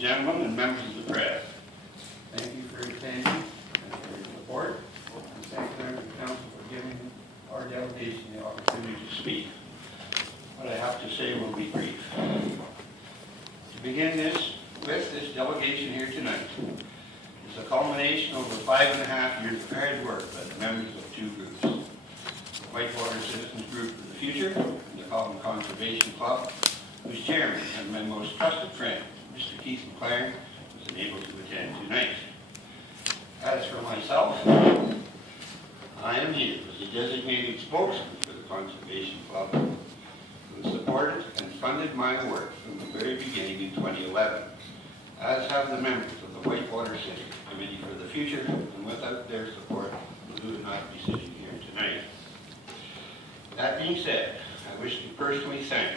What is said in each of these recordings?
and gentlemen, and members of the press. Thank you for your attention and for your support, and thank the members of the council for giving our delegation the opportunity to speak. What I have to say will be brief. To begin this delegation here tonight is a culmination of over 5.5 years of hard work by the members of two groups, the Whitewater Citizens Group for the Future and the Common Conservation Club, whose chairman and my most trusted friend, Mr. Keith McLaren, was unable to attend tonight. As for myself, I am here as a designated spokesman for the Conservation Club, who supported and funded my work from the very beginning in 2011, as have the members of the Whitewater City Committee for the Future, and without their support, we would not be sitting here tonight. That being said, I wish to personally thank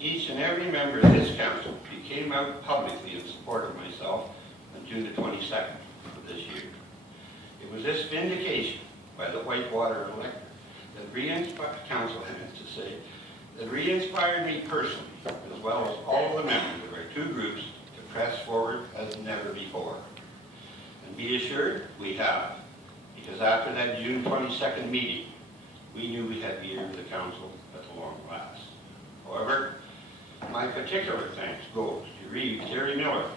each and every member of this council who came out publicly in support of myself on June the 22nd of this year. It was this vindication by the Whitewater electorate that re-inspired me personally, as well as all of the members of our two groups, to press forward as never before. And be assured, we have, because after that June 22nd meeting, we knew we had the ear of the council at the long last. However, my particular thanks goes to Reeve Terry Miller,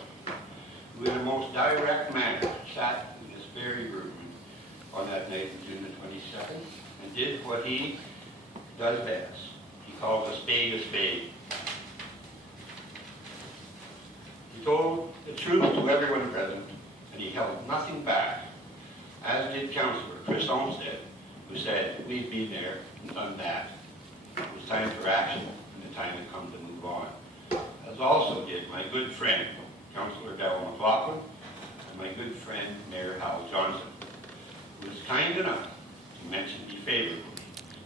who in a most direct manner sat in this very room on that night of June the 22nd and did what he does best. He called a spade a spade. He told the truth to everyone present, and he held nothing back, as did Councillor Chris Olmsted, who said, "We've been there and done that. It was time for action, and the time had come to move on." As also did my good friend, Councillor Darrell McLaughlin, and my good friend, Mayor Hal Johnson, who was kind enough to mention me favorably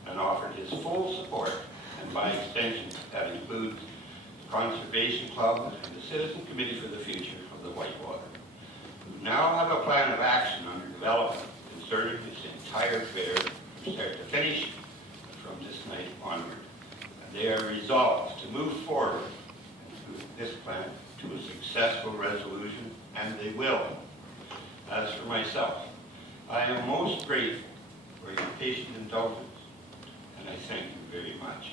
and offered his full support, and by extension, that includes the Conservation Club and the Citizen Committee for the Future of the Whitewater, who now have a plan of action under development concerning this entire fair from start to finish from this night onward. And they are resolved to move forward with this plan to a successful resolution, and they will. As for myself, I am most grateful for your patient indulgence, and I thank you very much.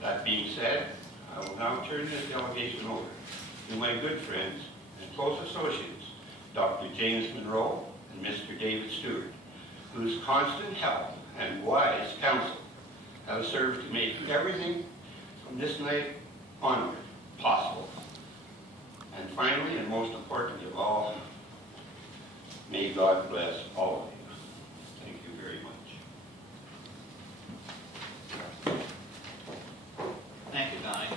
That being said, I will now turn this delegation over to my good friends and close associates, Dr. James Monroe and Mr. David Stewart, whose constant help and wise counsel have served to make everything from this night onward possible. And finally, and most importantly of all, may God bless all of you. Thank you very much. Thank you, Donnie.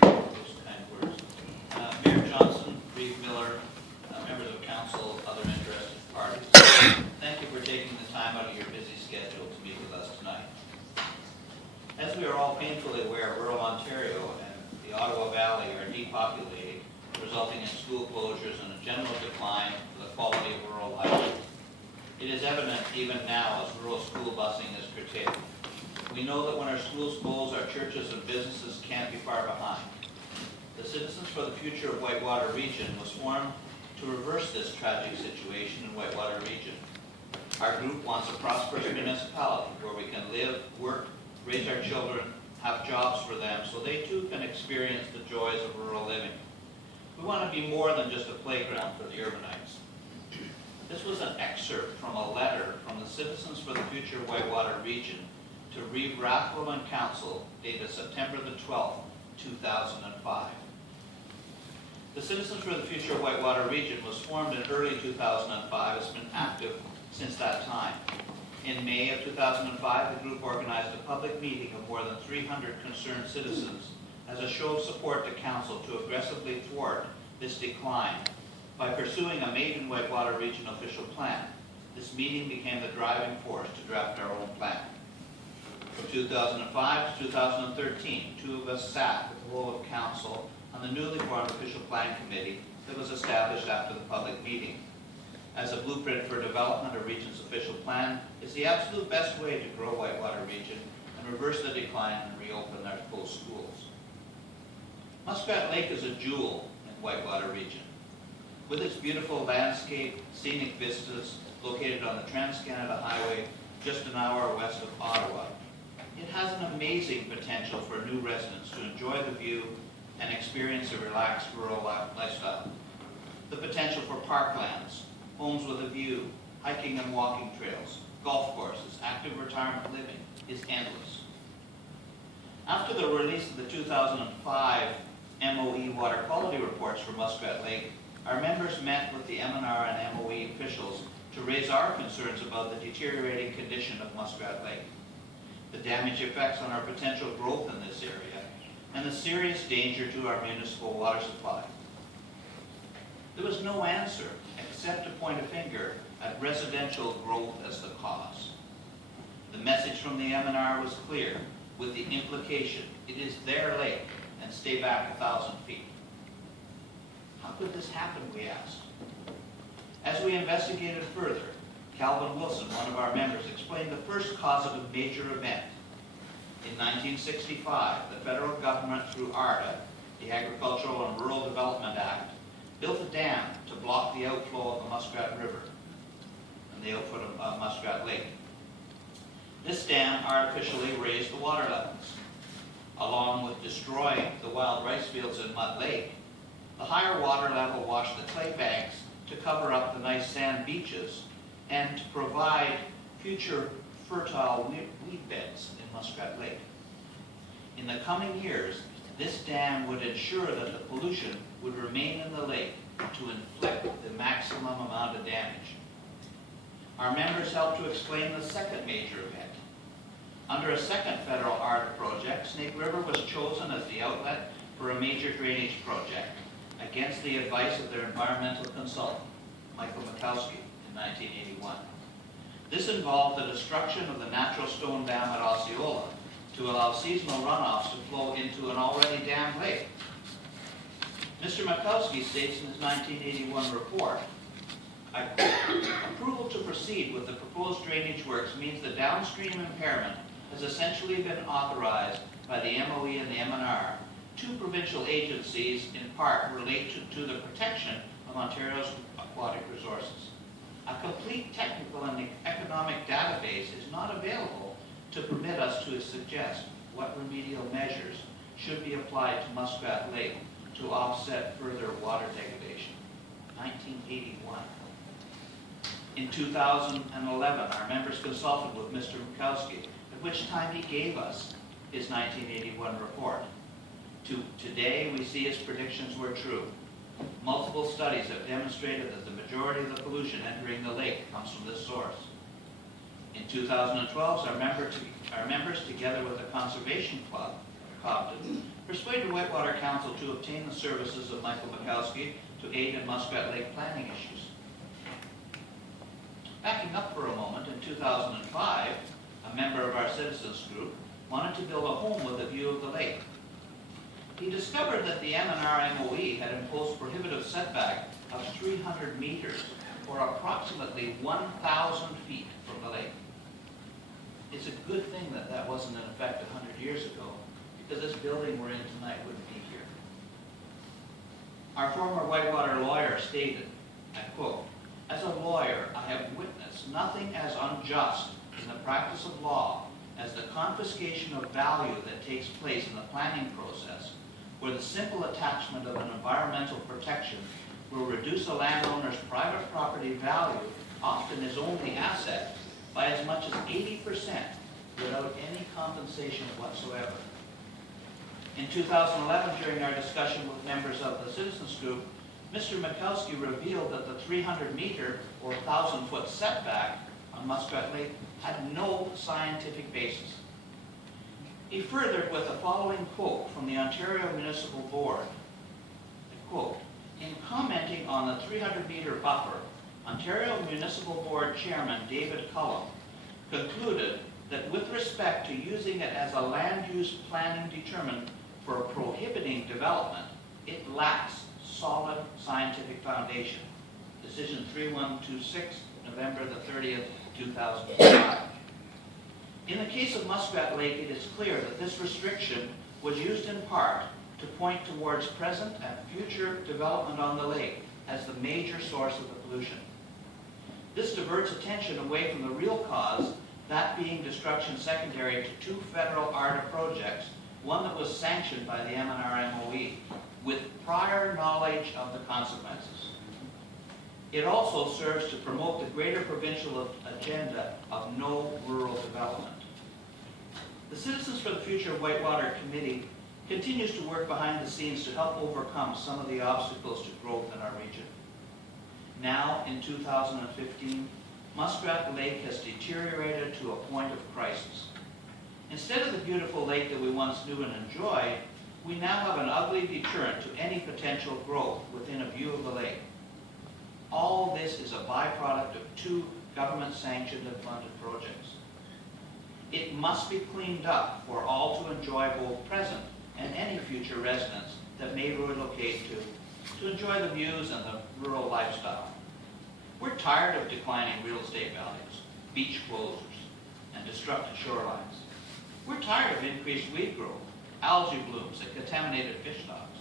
Those kind words. Mayor Johnson, Reeve Miller, members of council, other interested parties, thank you for taking the time out of your busy schedule to meet with us tonight. As we are all painfully aware, rural Ontario and the Ottawa Valley are depopulating, resulting in school closures and a general decline of the quality of rural life. It is evident even now as rural school busing is curtailed. We know that when our schools close, our churches and businesses can't be far behind. The Citizens for the Future of Whitewater Region was formed to reverse this tragic situation in Whitewater Region. Our group wants a prosperous municipality where we can live, work, raise our children, have jobs for them so they too can experience the joys of rural living. We want to be more than just a playground for the urbanites. This was an excerpt from a letter from the Citizens for the Future of Whitewater Region to Reeve Rathbone Council dated September the 12th, 2005. The Citizens for the Future of Whitewater Region was formed in early 2005. It's been active since that time. In May of 2005, the group organized a public meeting of more than 300 concerned citizens as a show of support to council to aggressively thwart this decline by pursuing a Made in Whitewater Region official plan. This meeting became the driving force to draft our own plan. From 2005 to 2013, two of us sat with the whole of council on the newly formed official plan committee that was established after the public meeting. As a blueprint for development of Region's official plan is the absolute best way to grow Whitewater Region and reverse the decline and reopen our full schools. Muskrat Lake is a jewel in Whitewater region. With its beautiful landscape, scenic vistas, located on the Trans-Canada Highway just an hour west of Ottawa, it has an amazing potential for new residents to enjoy the view and experience a relaxed rural lifestyle. The potential for parklands, homes with a view, hiking and walking trails, golf courses, active retirement living is endless. After the release of the 2005 MOE water quality reports for Muskrat Lake, our members met with the M&R and MOE officials to raise our concerns about the deteriorating condition of Muskrat Lake, the damage effects on our potential growth in this area, and the serious danger to our municipal water supply. There was no answer except to point a finger at residential growth as the cause. The message from the M&R was clear, with the implication it is their lake and stay back 1,000 feet. How could this happen, we asked. As we investigated further, Calvin Wilson, one of our members, explained the first cause of a major event. In 1965, the federal government, through ARDA, the Agricultural and Rural Development Act, built a dam to block the outflow of the Muskrat River and the outflow of Muskrat Lake. This dam artificially raised the water levels. Along with destroying the wild rice fields in Mud Lake, the higher water level washed the clay banks to cover up the nice sand beaches and to provide future fertile weed beds in Muskrat Lake. In the coming years, this dam would ensure that the pollution would remain in the lake to inflict the maximum amount of damage. Our members helped to explain the second major event. Under a second federal ARDA project, Snake River was chosen as the outlet for a major drainage project against the advice of their environmental consultant, Michael Mikowski, in 1981. This involved the destruction of the natural stone dam at Osceola to allow seasonal runoffs to flow into an already dammed lake. Mr. Mikowski states in his 1981 report, I quote, approval to proceed with the proposed drainage works means the downstream impairment has essentially been authorized by the MOE and the M&R. Two provincial agencies in part relate to the protection of Ontario's aquatic resources. A complete technical and economic database is not available to permit us to suggest what remedial measures should be applied to Muskrat Lake to offset further water degradation. 1981. In 2011, our members consulted with Mr. Mikowski, at which time he gave us his 1981 report. Today, we see his predictions were true. Multiple studies have demonstrated that the majority of the pollution entering the lake comes from this source. In 2012, our members, together with the Conservation Club, Cobden, persuaded Whitewater Council to obtain the services of Michael Mikowski to aid in Muskrat Lake planning issues. Backing up for a moment, in 2005, a member of our citizens group wanted to build a home with a view of the lake. He discovered that the M&R MOE had imposed prohibitive setback of 300 meters, or approximately 1,000 feet from the lake. It's a good thing that that wasn't in effect 100 years ago, because this building we're in tonight wouldn't be here. Our former Whitewater lawyer stated, I quote, as a lawyer, I have witnessed nothing as unjust in the practice of law as the confiscation of value that takes place in the planning process, where the simple attachment of an environmental protection will reduce a landowner's private property value, often his only asset, by as much as 80% without any compensation whatsoever. In 2011, during our discussion with members of the citizens group, Mr. Mikowski revealed that the 300-meter or 1,000-foot setback on Muskrat Lake had no scientific basis. He furthered with the following quote from the Ontario Municipal Board. I quote, in commenting on the 300-meter buffer, Ontario Municipal Board Chairman David Cullum concluded that with respect to using it as a land use planning determinant for prohibiting development, it lacks solid scientific foundation. Decision 3126, November the 30th, 2005. In the case of Muskrat Lake, it is clear that this restriction was used in part to point towards present and future development on the lake as the major source of the pollution. This diverts attention away from the real cause, that being destruction secondary to 2 federal ARDA projects, one that was sanctioned by the M&R MOE, with prior knowledge of the consequences. It also serves to promote the greater provincial agenda of no rural development. The Citizens for the Future of Whitewater Committee continues to work behind the scenes to help overcome some of the obstacles to growth in our region. Now, in 2015, Muskrat Lake has deteriorated to a point of crisis. Instead of the beautiful lake that we once knew and enjoyed, we now have an ugly deterrent to any potential growth within a view of the lake. All this is a byproduct of 2 government-sanctioned and funded projects. It must be cleaned up for all to enjoy both present and any future residents that may relocate to enjoy the views and the rural lifestyle. We're tired of declining real estate values, beach closures, and destructive shorelines. We're tired of increased weed growth, algae blooms, and contaminated fish stocks.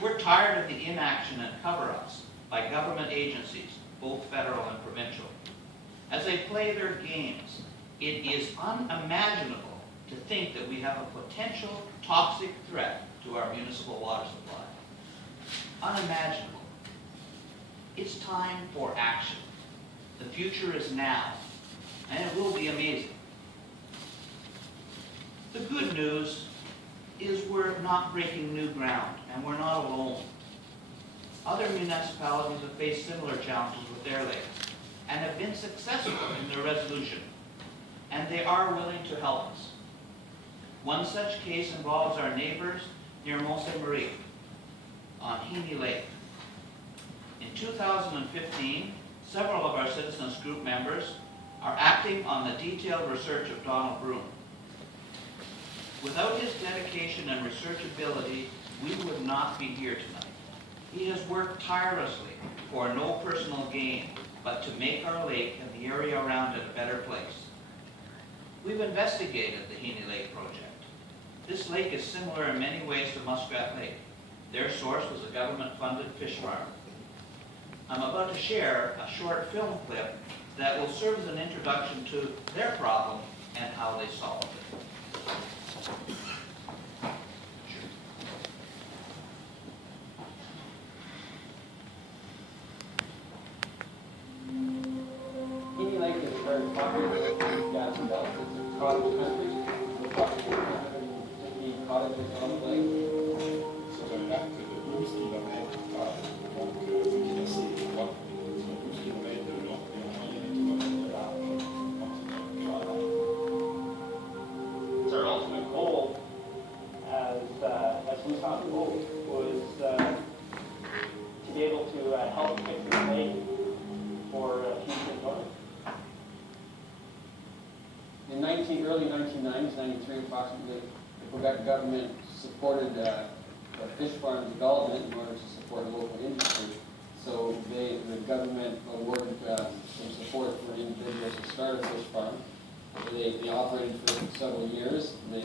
We're tired of the inaction and cover-ups by government agencies, both federal and provincial. As they play their games, it is unimaginable to think that we have a potential toxic threat to our municipal water supply. Unimaginable. It's time for action. The future is now, and it will be amazing. The good news is we're not breaking new ground, and we're not alone. Other municipalities have faced similar challenges with their lakes and have been successful in their resolution, and they are willing to help us. One such case involves our neighbors near Mont-Saint-Marie on Heaney Lake. In 2015, several of our citizens group members are acting on the detailed research of Donald Broom. Without his dedication and research ability, we would not be here tonight. He has worked tirelessly for no personal gain, but to make our lake and the area around it a better place. We've investigated the Heaney Lake project. This lake is similar in many ways to Muskrat Lake. Their source was a government-funded fish farm. I'm about to share a short film clip that will serve as an introduction to their problem and how they solved it. Heaney Lake is a very popular gas and belt. It's a cottage country. We're approximately 150 cottages on the lake. C'est un lac de 12 km, donc qui est assez étroit, 12 km de long et en moyenne 1 km de large. Donc c'est un grand lac. It's our ultimate goal as we found the goal was to be able to help fix the lake for future enjoyment. In early 1990s, 93 approximately, the Quebec government supported a fish farm development in order to support local industry. So the government awarded some support for individuals to start a fish farm. They operated for several years. They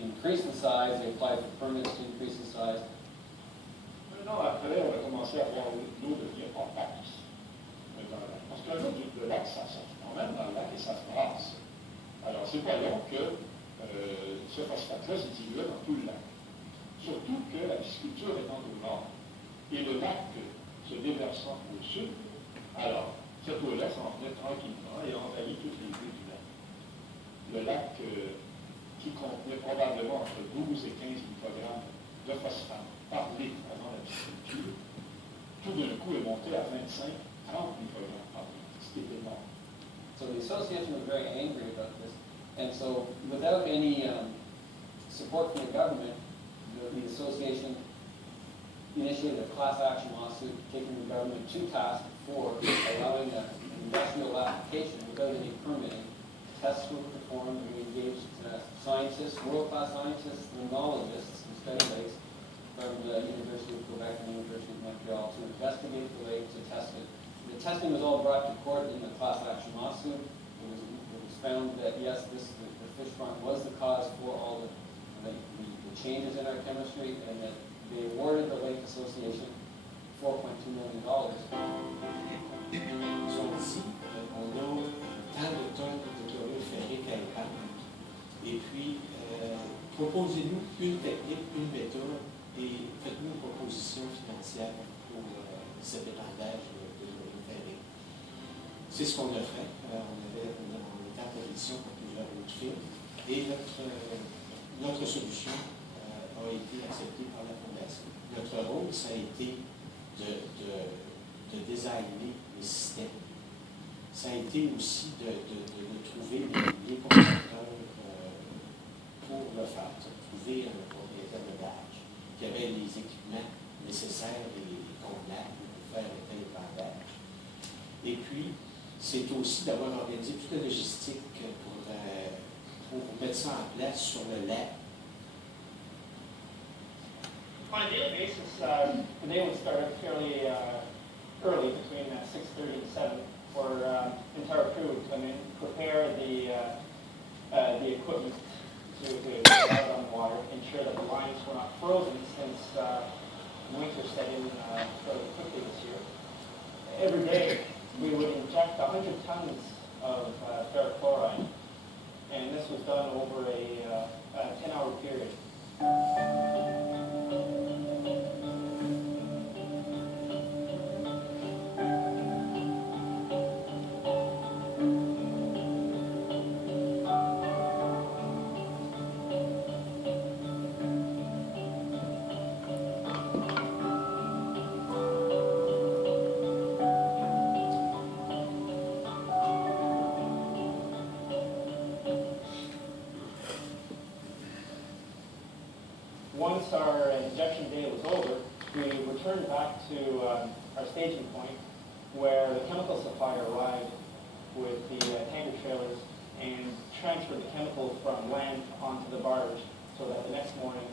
increased the size. They applied for permits to increase the size. Un an après, on a commencé à voir l'eau devient compacte dans le lac. Parce que l'eau du lac, ça s'emmène dans le lac et ça se brasse. Alors, c'est pas long que ce phosphate-là se dilue dans tout le lac. Surtout que la pisciculture étant au nord et le lac se déversant au sud, alors, cette eau-là s'en venait tranquillement et envahit toutes les rues du lac. Le lac qui contenait probablement entre 12 et 15 microgrammes de phosphate par litre avant la pisciculture, tout d'un coup est monté à 25-30 microgrammes par litre. C'était énorme. So the association was very angry about this, and so without any support from the government, the association initiated a class action lawsuit taking the government to task for allowing an industrial application without any permitting. Tests were performed, and we engaged scientists, world-class scientists, limnologists, and study lakes from the University of Quebec and the University of Montreal to investigate the lake, to test it. The testing was all brought to court in the class action lawsuit. It was found that, yes, the fish farm was the cause for all the the changes in our chemistry, and that they awarded the Lake Association $4.2 million. Ils ont dit on a tant de tonnes de chlorure ferrique à épandre, et puis proposez-nous une technique, une méthode, et faites-nous une proposition financière pour cet épandage de chlorure ferrique. C'est ce qu'on a fait. On était en position pour plusieurs autres firmes, et notre solution a été acceptée par la Fondation. Notre rôle, ça a été de designer le système. Ça a été aussi de trouver les contracteurs pour le faire, de trouver un propriétaire de barge qui avait les équipements nécessaires et convenables pour faire un tel épandage. Et puis, c'est aussi d'avoir organisé toute la logistique pour mettre ça en place sur le lac. On a daily basis, the day would start fairly early, between 6:30 and 7, for entire crew to come in, prepare the equipment to get out on the water, ensure that the lines were not frozen since winter set in fairly quickly this year. Every day we would inject 100 tons of ferric chloride, and this was done over a 10-hour period. Once our injection day was over, we returned back to our staging point where the chemical supplier arrived with the tanker trailers and transferred the chemicals from land onto the barge so that the next morning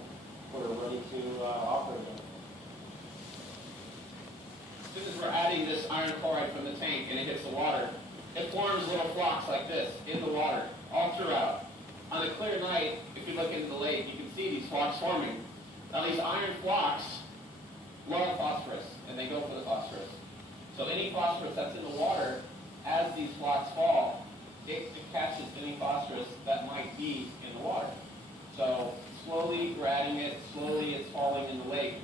we were ready to operate again. As soon as we're adding this iron chloride from the tank and it hits the water, it forms little flocks like this in the water all throughout. On a clear night, if you look into the lake, you can see these flocks forming. Now these iron flocks love phosphorus, and they go for the phosphorus. So any phosphorus that's in the water, as these flocks fall, it catches any phosphorus that might be in the water. So slowly we're adding it, slowly it's falling in the lake,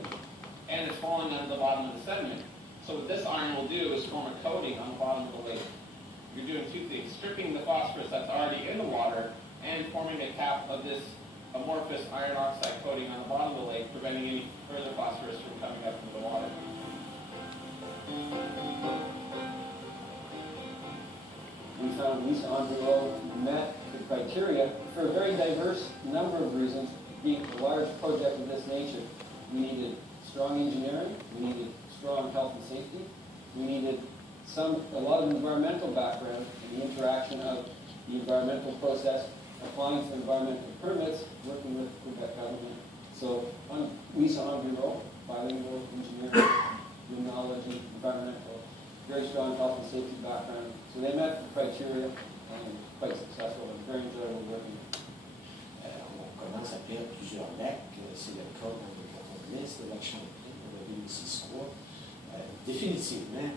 and it's falling onto the bottom of the sediment. So what this iron will do is form a coating on the bottom of the lake. You're doing two things, stripping the phosphorus that's already in the water and forming a cap of this amorphous iron oxide coating on the bottom of the lake, preventing any further phosphorus from coming up into the water. We found Lisa Andrew met the criteria for a very diverse number of reasons. Being a large project of this nature, we needed strong engineering, we needed strong health and safety, we needed a lot of environmental background and the interaction of the environmental process, applying for environmental permits, working with the Quebec government. So Lisa Andrew, bilingual engineer, immunology, environmental, very strong health and safety background. So they met the criteria and quite successful and very enjoyable working. On commence à perdre plusieurs lacs. C'est le cas dans le canton de l'Est, le lac Champlain, on a vu le Missisquoi. Définitivement,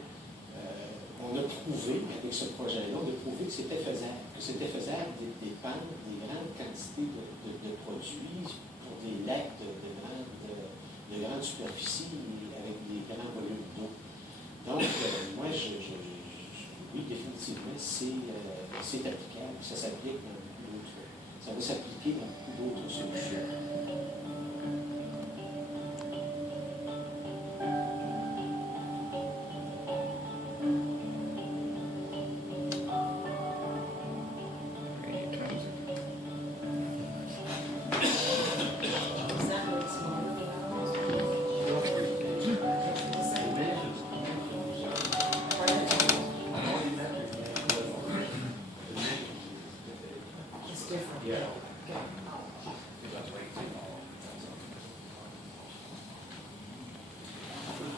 on a prouvé, avec ce projet-là, on a prouvé que c'était faisable d'épandre des grandes quantités de produits pour des lacs de grande superficie avec des grands volumes d'eau. Donc, moi, oui, définitivement, c'est applicable. Ça s'applique dans beaucoup d'autres. Ça va s'appliquer dans beaucoup d'autres solutions.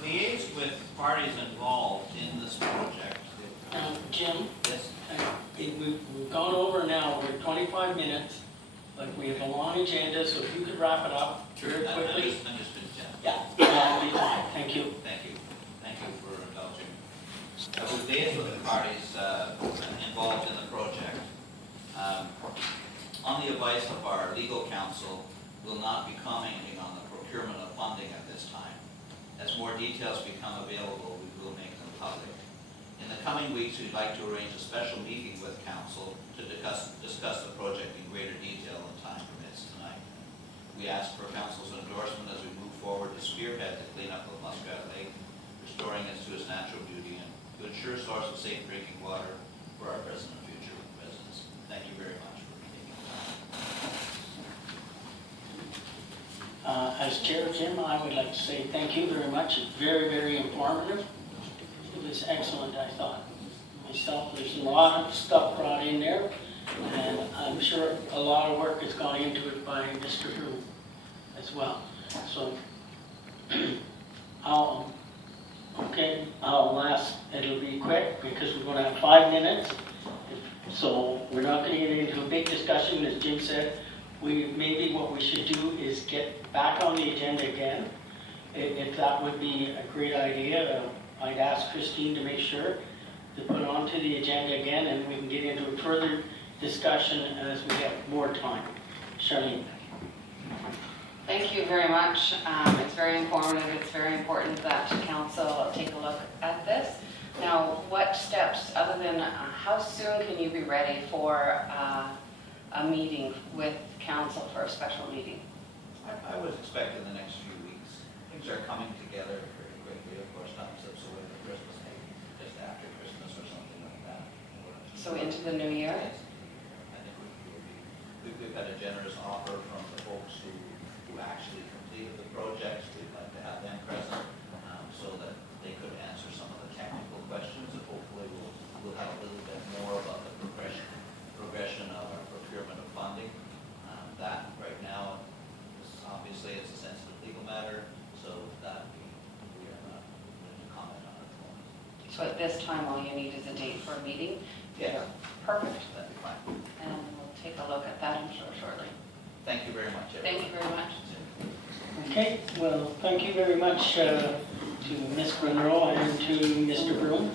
Liaise with parties involved in this project. Jim, Yes. we've gone over now, we're 25 minutes. but we have a long agenda, so if you could wrap it up very quickly. I'm just finished, Yeah, that'll be fine. Thank you. Thank you. Thank you for indulging. We've liaised with the parties involved in the project. On the advice of our legal counsel, we'll not be commenting on the procurement of funding at this time. As more details become available, we will make them public. In the coming weeks, we'd like to arrange a special meeting with council to discuss the project in greater detail than time permits tonight. We ask for council's endorsement as we move forward to spearhead the cleanup of Muskrat Lake, restoring it to its natural beauty, and to ensure a source of safe drinking water for our present and future residents. Thank you very much for taking the time. As Chair Jim, I would like to say thank you very much. It's very, very informative. It was excellent, I thought. Myself, there's a lot of stuff brought in there, and I'm sure a lot of work has gone into it by Mr. Drew as well. So, I'll ask, it'll be quick because we're going to have 5 minutes. So we're not going to get into a big discussion, as Jim said. Maybe what we should do is get back on the agenda again. If that would be a great idea, I'd ask Christine to make sure to put onto the agenda again, and we can get into a further discussion as we have more time. Charlene. Thank you very much. It's very informative. It's very important that council take a look at this. Now, what steps, other than how soon can you be ready for a meeting with council for a special meeting? I would expect in the next few weeks. Things are coming together very quickly. Of course, time slips away for Christmas, maybe just after Christmas or something like that. So into the new year? I think we've had a generous offer from the folks who actually completed the projects. We'd like to have them present so that they could answer some of the technical questions, and hopefully we'll have a little bit more about the progression of our procurement of funding. That right now, obviously it's a sensitive legal matter, so that we are not going to comment on it at the moment. So at this time, all you need is a date for a meeting? Yeah. Perfect. That'd be fine. And we'll take a look at that, I'm sure, shortly. Thank you very much, everyone. Thank you very much. Okay, well, thank you very much to Ms. Monroe and to Mr. Broom.